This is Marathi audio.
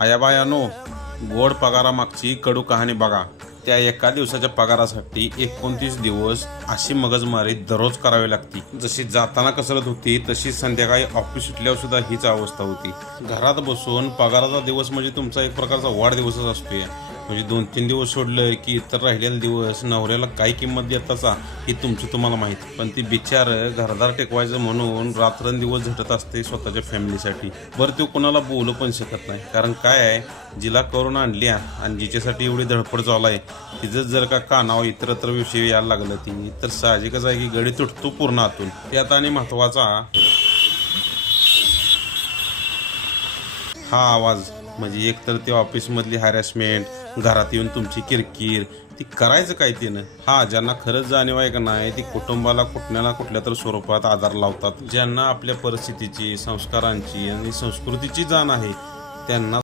आयाबायानो, गोड पगारामागची कडू कहाणी बघा. त्या एका दिवसाच्या पगारासाठी 29 दिवस अशी मगजमारी दररोज करावी लागती. जशी जाताना कसरत होती तशी संध्याकाळी ऑफिस सुटल्यावर सुद्धा हीच अवस्था होती. घरात बसून पगाराचा दिवस म्हणजे तुमचा एक प्रकारचा वाढदिवसच असतोय. म्हणजे 2-3 दिवस सोडलं की इतर राहिलेले दिवस नवऱ्याला काय किंमत देताचा हे तुमचं तुम्हाला माहिती. पण ती बिचार घरदार टेकवायचं म्हणून रात्रंदिवस झटत असते स्वतःच्या फॅमिलीसाठी. बरं तो कोणाला बोलू पण शकत नाही. कारण काय आहे, जिला करून आणल्या आणि जिच्यासाठी एवढी धडपड चालू आहे तिचं जर का कानावर इतरत्र विषय यायला लागलं ती तर साहजिकच आहे की गडी तुटतो पूर्ण आतून. त्यात आणि महत्वाचा हा आवाज म्हणजे एकतर ते ऑफिसमधली हॅरॅसमेंट, घरात येऊन तुमची किरकिर, ती करायचं काय तिनं. हा, ज्यांना खरंच जाणीव आहे का नाही ती कुटुंबाला कुठल्या ना कुठल्या तर स्वरूपात आधार लावतात. ज्यांना आपल्या परिस्थितीची, संस्कारांची आणि संस्कृतीची जाण आहे त्यांना